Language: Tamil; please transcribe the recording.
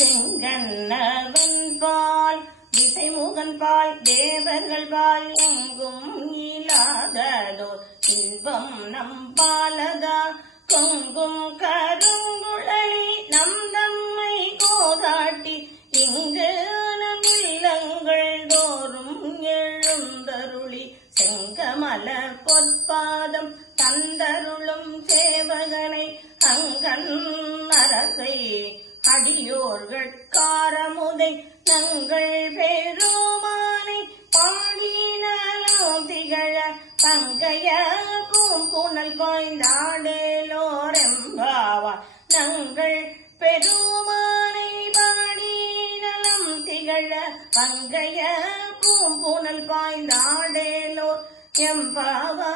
செங்கண்ணவன் பால் திசைமுகன் பால் தேவர்கள் பால் எங்கும் இல்லாததோ இன்பம் நம் பாலதா கொங்கும் கருங்குழலி நம் தம்மை கோதாட்டி இங்கு நம் இல்லங்கள் தோறும் எழுந்தருளி செங்கமல பொற்பாதம் தந்தருளும் சேவகனை அங்கன் அரசை அடியோர்கட்காரமுதை நங்கள் பெருமானை பாடினலாம் திகழ பங்கைய பூம்புணல் பாய்ந்தாடேலோரெம்பாவா நங்கள் பெருமானை பாடினலம் திகழ பங்கைய பூம்புணல் பாய்ந்தாடேலோர் எம்பாவா.